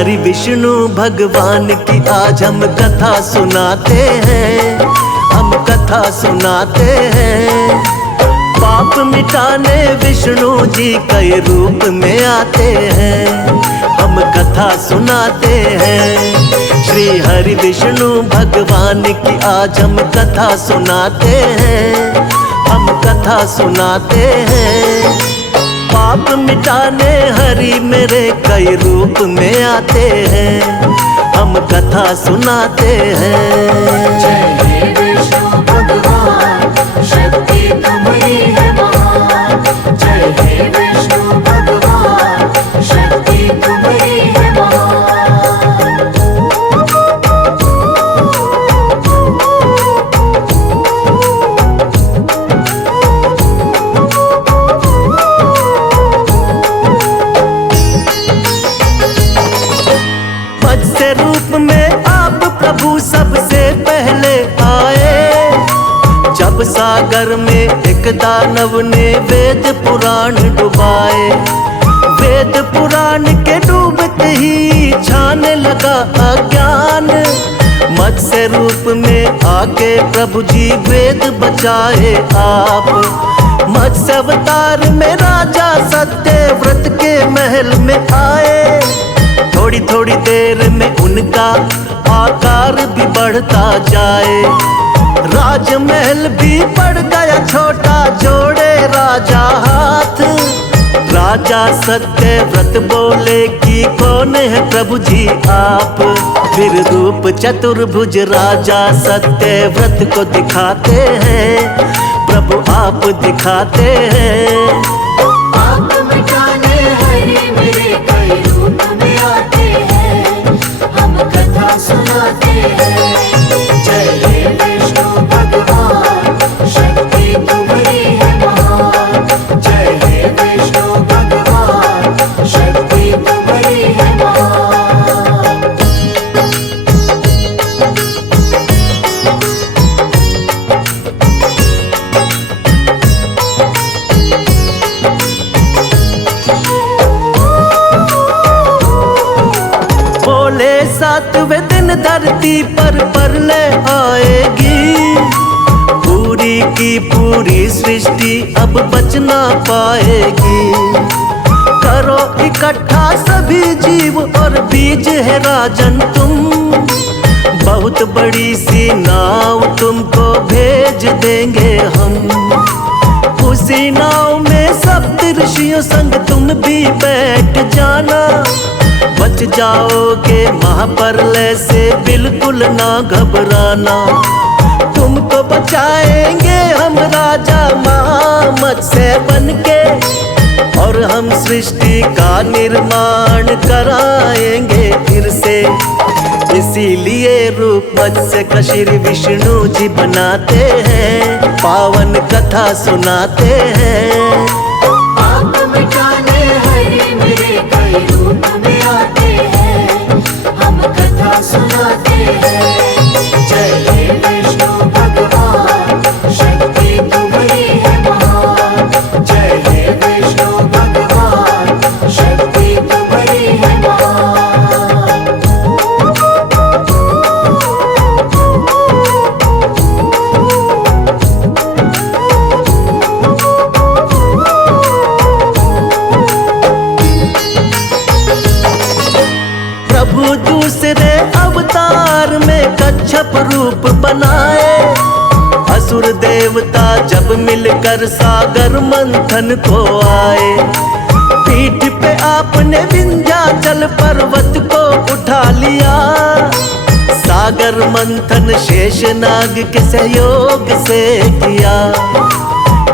हरि विष्णु भगवान की आज हम कथा सुनाते हैं, हम कथा सुनाते हैं। पाप मिटाने विष्णु जी कई रूप में आते हैं, हम कथा सुनाते हैं। श्री हरि विष्णु भगवान की आज हम कथा सुनाते हैं, हम कथा सुनाते हैं। पाप मिटाने हरि मेरे कई रूप में आते हैं, हम कथा सुनाते हैं। जय हे विष्णु भगवान, शक्ति तुम्हारी है महान। जय हे विष्णु भगवान, शक्ति तुम्हारी है महान। मत्स्य रूप में आप प्रभु सबसे पहले आए, जब सागर में एक दानव ने वेद पुराण डुबाए। वेद पुराण के डूबते ही छाने लगा अज्ञान, मत्स्य रूप में आके प्रभु जी वेद बचाए आप। मत्स्य अवतार में राजा सत्यव्रत के महल में आए, थोड़ी थोड़ी देर में उनका आकार भी बढ़ता जाए। राजमहल भी बढ़ गया छोटा, जोड़े राजा हाथ। राजा सत्यव्रत बोले कि कौन है प्रभु जी आप। फिर रूप चतुर्भुज राजा सत्यव्रत को दिखाते हैं, प्रभु आप दिखाते हैं। पाप मिटाने हरि मेरे कई रूप में आते हैं, हम कथा सुनाते हैं। जय हे विष्णु भगवान, शक्ति तुम्हारी है महान। जय हे विष्णु भगवान, शक्ति तुम्हारी है महान। बोले सातवें दिन धरती पर प्रलय आएगी, पूरी की पूरी सृष्टि अब बच ना पाएगी। करो इकट्ठा सभी जीव और बीज है राजन तुम, बहुत बड़ी सी नाव तुमको भेज देंगे हम। उसी नाव में सप्त ऋषियों संग तुम भी बैठ जाना, बच जाओगे महाप्रलय से बिल्कुल ना घबराना। तुमको बचाएंगे हम राजा मत्स्य बनके, और हम सृष्टि का निर्माण कराएंगे फिर से। इसीलिए रूप मत्स्य का श्री विष्णु जी बनाते हैं, पावन कथा सुनाते हैं। पाप मिटाने हरि मेरे कई रूप में आते हैं, हम कथा सुनाते हैं। जय हे विष्णु भगवान, शक्ति तुम्हारी है महान। जय हे विष्णु भगवान, शक्ति तुम्हारी है महान। प्रभु दूसरे अवतार में कच्छप रूप बनाए, असुर देवता जब मिलकर सागर मंथन को आए। पीठ पे आपने विंध्याचल पर्वत को उठा लिया, सागर मंथन शेषनाग के सहयोग से किया।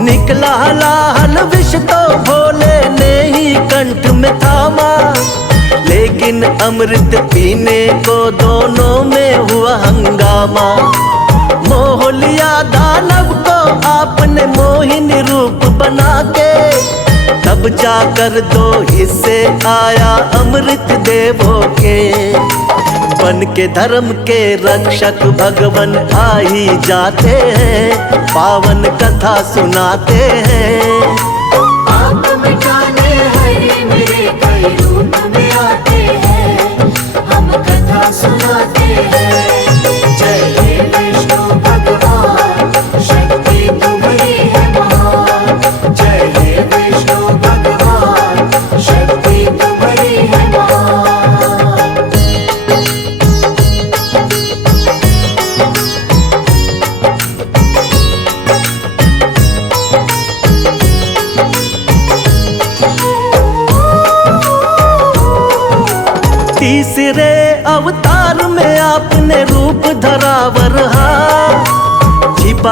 निकला हलाहल विष तो भोले ने ही कंठ में थामा, लेकिन अमृत पीने को दोनों में हुआ हंगामा। मोह लिया दानव को आपने मोहिनी रूप बना के, तब जाकर दो हिस्से आया अमृत देवों के। बन के धर्म के रक्षक भगवन आ ही जाते हैं, पावन कथा सुनाते हैं। पाप मिटाने हरि मेरे कई रूप में आते हैं,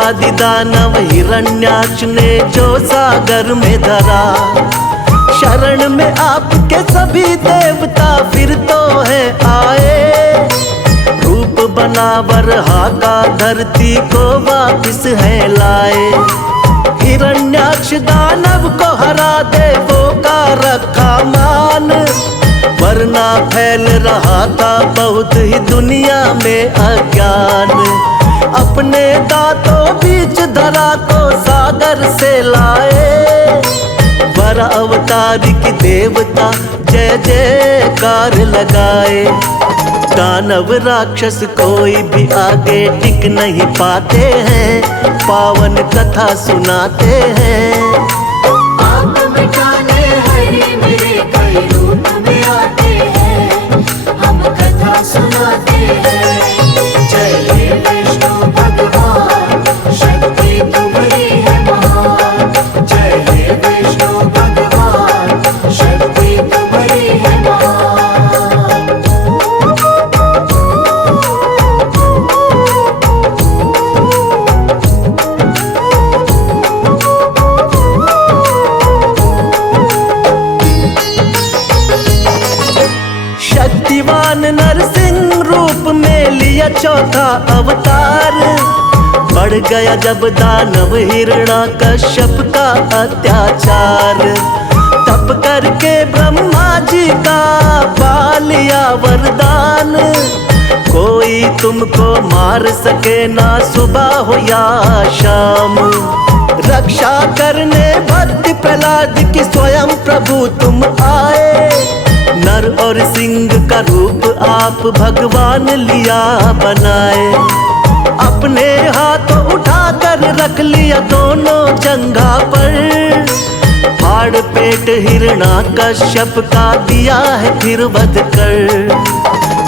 आदि दानव हिरण्याक्ष ने जो सागर में धरा। शरण में आपके सभी देवता फिर तो है आए। रूप बनावर हाका धरती को वापिस है लाए। हिरण्याक्ष दानव को हरा देवों का रखा मान, वरना फैल रहा था बहुत ही दुनिया में अज्ञान। अपने दांतों बीच धरा को सागर से लाए। वर अवतार की देवता जय जयकार लगाए। दानव राक्षस कोई भी आगे टिक नहीं पाते हैं, पावन कथा सुनाते हैं। आप मिटाने हरि मेरे कई रूप में आते हैं, हम कथा सुनाते हैं। जय हे विष्णु भगवान, शक्ति तुम्हारी है महान। जय हे विष्णु भगवान, शक्ति तुम्हारी है महान। शक्तिवान नरसिंह रूप में लिया चौथा अवतार। बढ़ गया जब दानव हिरण्याकश्यप का अत्याचार। तप करके ब्रह्मा जी का पा लिया वरदान। कोई तुमको मार सके ना सुबह हो या शाम। रक्षा करने भक्त प्रहलाद की स्वयं प्रभु तुम आए। नर और सिंह का रूप आप भगवान लिया बनाए। अपने हाथों उठाकर रख लिया दोनों जंघा पर। फाड़ पेट हिरण्याकश्यप का दिया है फिर वध कर।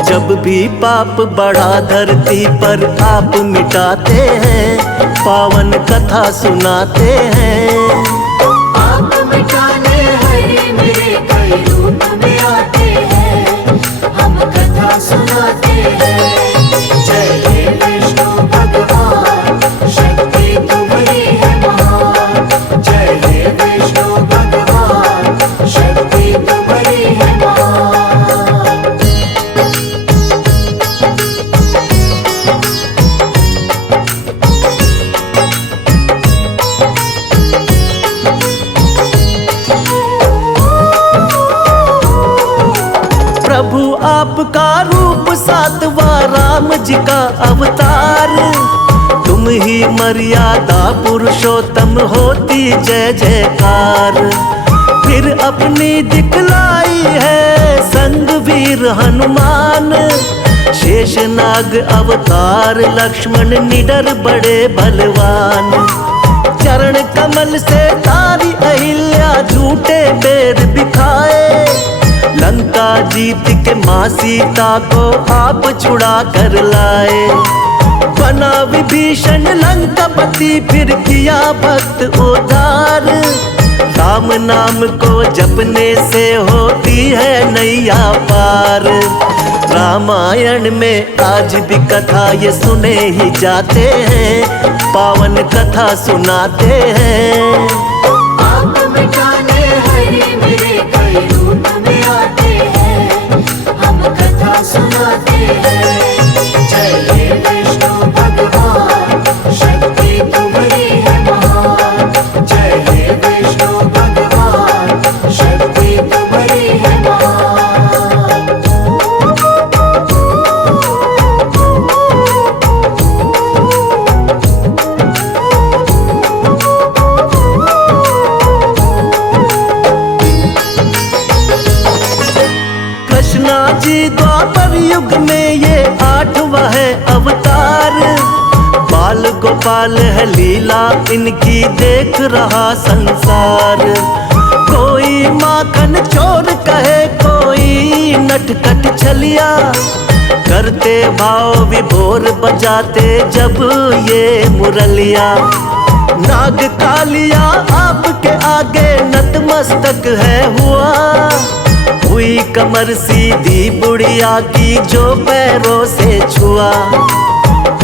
जब भी पाप बढ़ा धरती पर आप मिटाते हैं, पावन कथा सुनाते हैं। आप मिटाने हरि मेरे कई रूप में आते हैं, हम कथा सुनाते हैं। जय हे विष्णु भगवान, शक्ति तुम्हारी है महान। जय हे विष्णु भगवान, शक्ति तुम्हारी है महान। प्रभु आपका रूप सातवां राम जी का अवतार। तुम ही मर्यादा पुरुषोत्तम होती जय जयकार। फिर अपनी दिखलाई है संग वीर हनुमान। शेषनाग अवतार लक्ष्मण निडर बड़े बलवान। चरण कमल से तारी अहिल्या झूठे बेर बिखाए। लंका जीत के माँ सीता को आप छुड़ा कर लाए। बना विभीषण लंकापति फिर किया भक्त उद्धार। राम नाम को जपने से होती है नैया पार। रामायण में आज भी कथा ये सुने ही जाते हैं, पावन कथा सुनाते हैं। आप मिटाने हरि मेरे कई रूप में आते हैं, हम कथा सुनाते हैं। जय हे विष्णु भगवान, शक्ति तुम्हारी है महान। जय हे विष्णु भगवान, शक्ति तुम्हारी है महान। कृष्णा जी द्वापर युग में ये 8वां है अवतार। बाल गोपाल है लीला इनकी देख रहा संसार। कोई माखन चोर कहे कोई नटखट छलिया। करते भाव विभोर बजाते जब ये मुरलिया। नाग कालिया आपके आगे नतमस्तक है हुआ। हुई कमर सीधी बुढ़िया की जो पैरों से छुआ।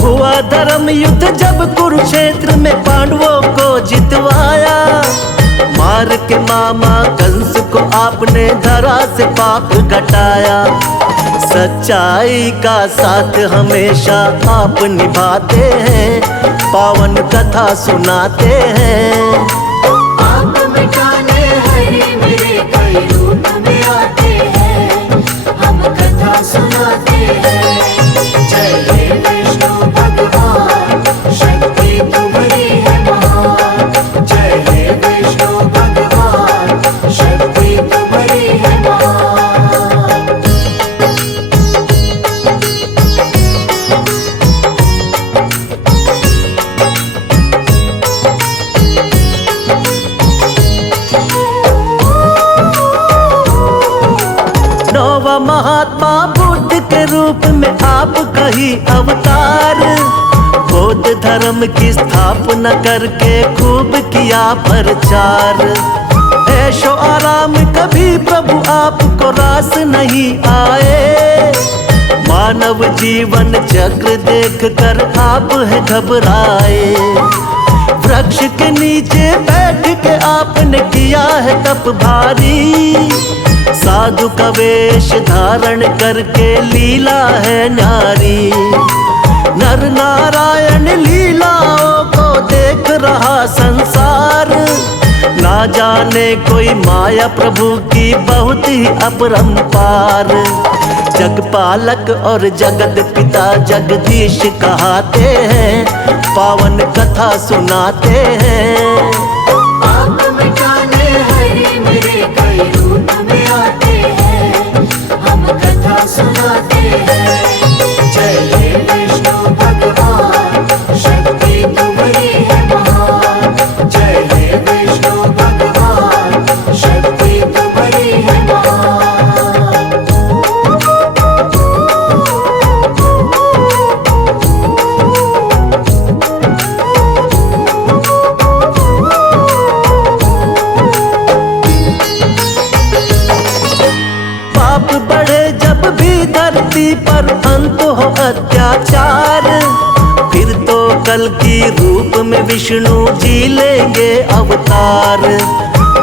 हुआ धर्म युद्ध जब कुरुक्षेत्र में पांडवों को जितवाया, मार के मामा कंस को आपने धरा से पाप घटाया। सच्चाई का साथ हमेशा आप निभाते हैं, पावन कथा सुनाते हैं। आप मिटाने हरि मेरे कई रूप में आते हैं, हम कथा सुनाते हैं। जय हे विष्णु भगवान, शक्ति तुम्हारी है महान। जय हे विष्णु भगवान, शक्ति तुम्हारी है महान। नौवा महात्मा बुद्ध के रूप में आप कही अवतार, बौद्ध धर्म की स्थापना करके खूब किया प्रचार। ऐशो आराम कभी प्रभु आपको रास नहीं आए, मानव जीवन चक्र देख कर आप है घबराए। वृक्ष के नीचे बैठ के आपने किया है तप भारी, साधु का वेश धारण करके लीला है नारी। नर नारायण लीलाओं को देख रहा संसार, ना जाने कोई माया प्रभु की बहुत ही अपरंपार। जगपालक और जगत पिता जगदीश कहाते हैं, पावन कथा सुनाते हैं। आप मिटाने हरि मेरे कई रूप में आते हैं, हम कथा सुनाते हैं। जय हे विष्णु भगवान, शक्ति तुम्हारी है महान। जय हे विष्णु भगवान, शक्ति तुम्हारी है महान। पाप बढ़े जब भी धरती पर अंत हो अत्याचार, फिर तो कल की रूप में विष्णु जी लेंगे अवतार।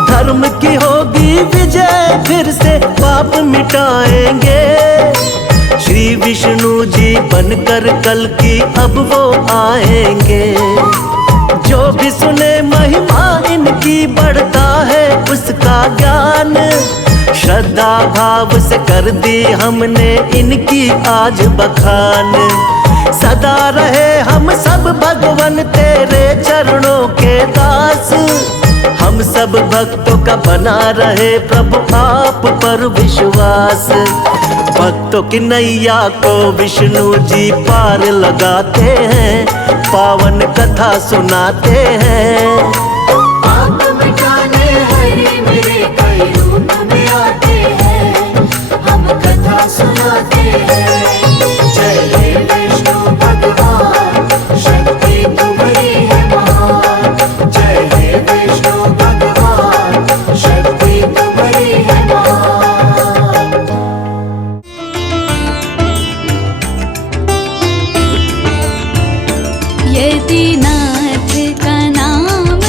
धर्म की होगी विजय, फिर से पाप मिटाएंगे। श्री विष्णु जी बनकर कल की अब वो आएंगे। जो भी सुने महिमा इनकी बढ़ता है उसका ज्ञान, श्रद्धा भाव से कर दी हमने इनकी आज बखान। सदा रहे हम सब भगवन तेरे चरणों के दास, हम सब भक्तों का बना रहे प्रभु आप पर विश्वास। भक्तों की नैया को विष्णु जी पार लगाते हैं, पावन कथा सुनाते हैं। आप मिटाने हरि मेरे कई रूप में आते हैं, हम कथा सुनाते हैं। जय हे विष्णु भगवान, शक्ति तुम्हारी है महान। जय हे विष्णु भगवान, शक्ति तुम्हारी है महान। यदि नाथ का नाम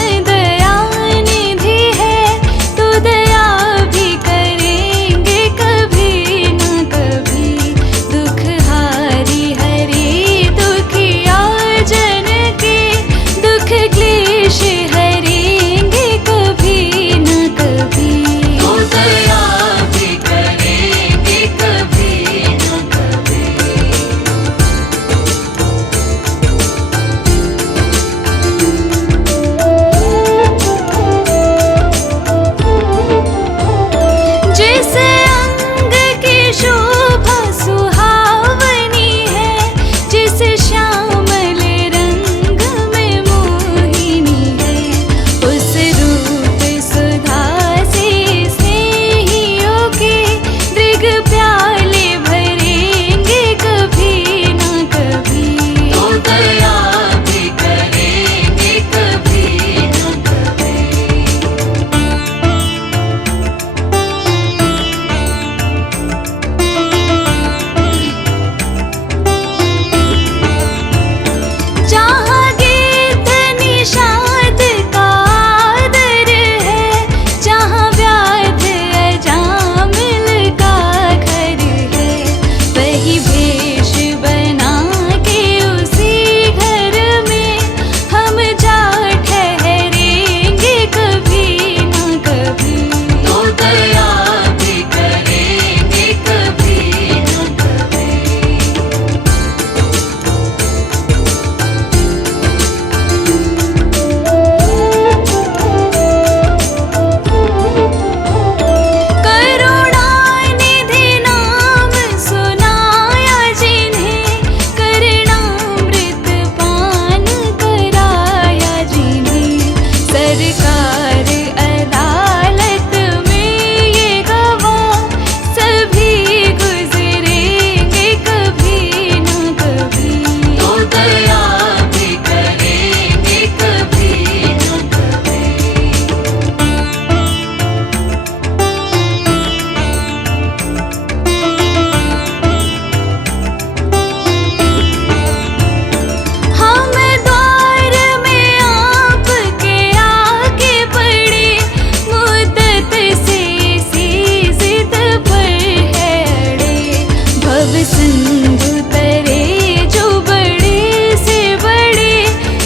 सिंधु तरे जो बड़े से बड़े,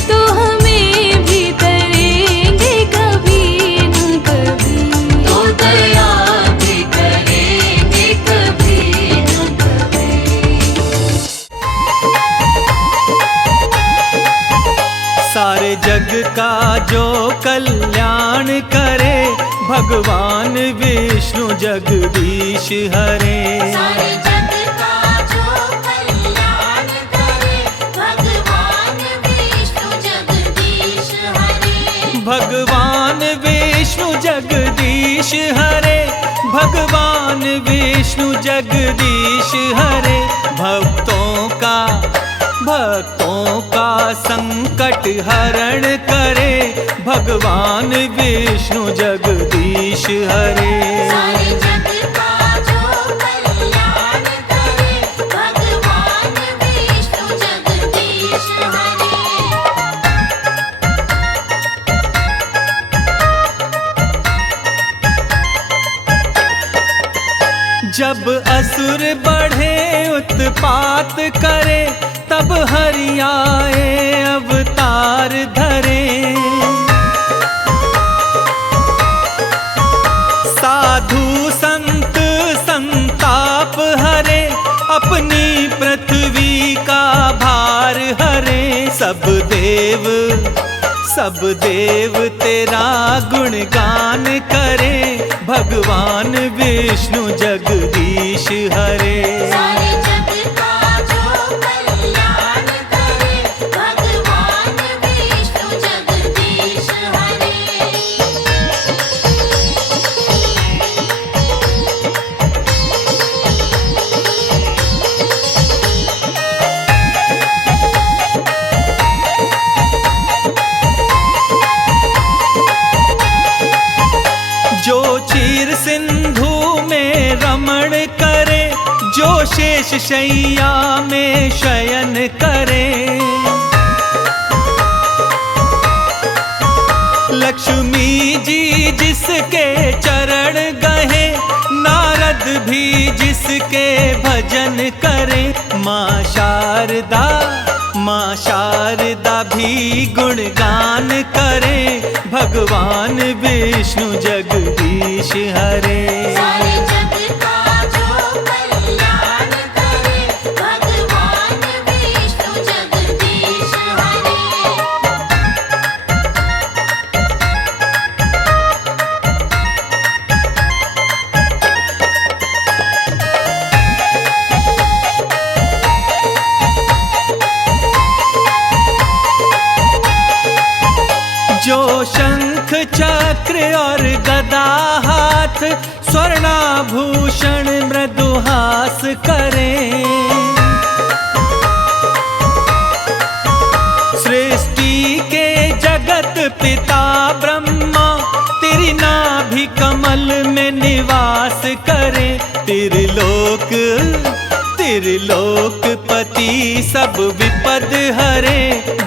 तो हमें भी तरेंगे कभी न कभी। तो दया भी करेंगे कभी न कभी। सारे जग का जो कल्याण करे, भगवान विष्णु जगदीश हरे। सारे जग का जो कल्याण करे, भगवान विष्णु जगदीश हरे। भगवान विष्णु जगदीश हरे, भगवान विष्णु जगदीश हरे। भक्तों का संकट हरण करे, भगवान विष्णु जगदीश हरे। सारे जग का जो कल्याण करे, भगवान विष्णु जगदीश हरे। जब असुर बढ़े उत्पात करे, तब हरि आए अवतार धरे। साधु संत संताप हरे, अपनी पृथ्वी का भार हरे। सब देव तेरा गुणगान करे, भगवान विष्णु जगदीश हरे। सारे जग का जो कल्याण करे, भगवान विष्णु जगदीश हरे। जो क्षीर सिंधु में रमण करे, जो शेष शैया में शयन करे। लक्ष्मी जी जिसके चरण गहे, नारद भी जिसके भजन करे। माँ शारदा भी गुणगान करे, भगवान विष्णु जगदीश हरे। सारे जग का जो कल्याण करे, भगवान विष्णु जगदीश हरे। जो शंख चक्र और गदा हाथ, स्वर्णाभूषण मृदुहास करे। सृष्टि के जगत पिता ब्रह्मा, तेरी नाभि कमल में निवास करे। त्रिलोकपति सब विपद हरे,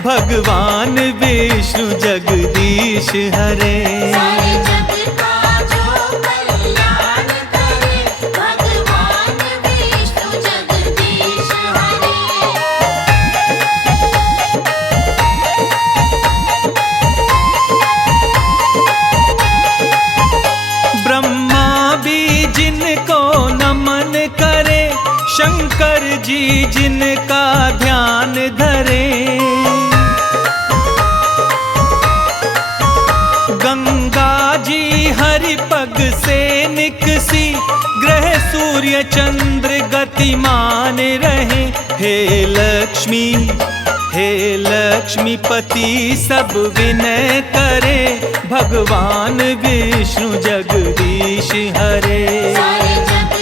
भगवान विष्णु जगदीश हरे। सारे जग का जो कल्याण करे, भगवान विष्णु जगदीश हरे। ब्रह्मा भी जिनको नमन करे, शंकर जी जिनका ध्यान धरे। गंगा जी हरि पग से निकसी, ग्रह सूर्य चंद्र गतिमान रहे। हे लक्ष्मीपति सब विनय करे, भगवान विष्णु जगदीश हरे। सारे जग